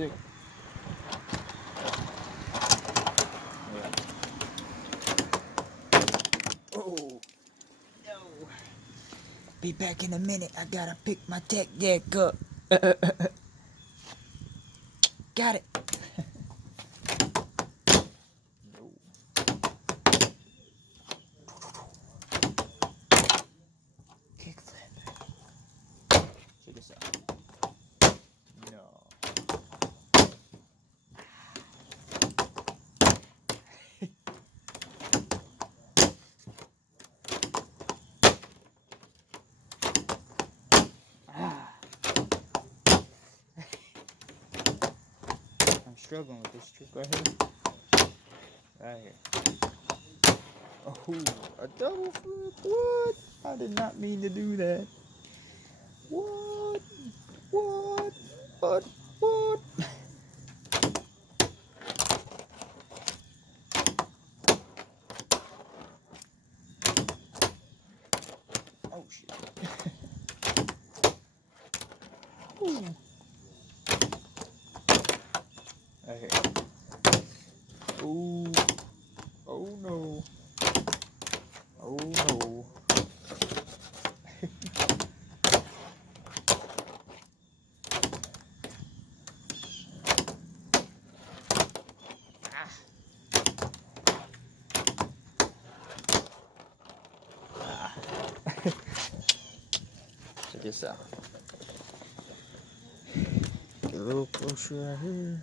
sick. Yeah. Oh no. Be back in a minute. I gotta pick my tech deck up. Got it. No. Kickflip. Check this out. No. I'm struggling with this trick right here. Right here. Oh, a double flip. What? I did not mean to do that. What? What? What? What? Oh shit. Ooh. Right here. Ooh. Oh no. Oh no. Ah. Ah. Check this out. Get a little closer right here.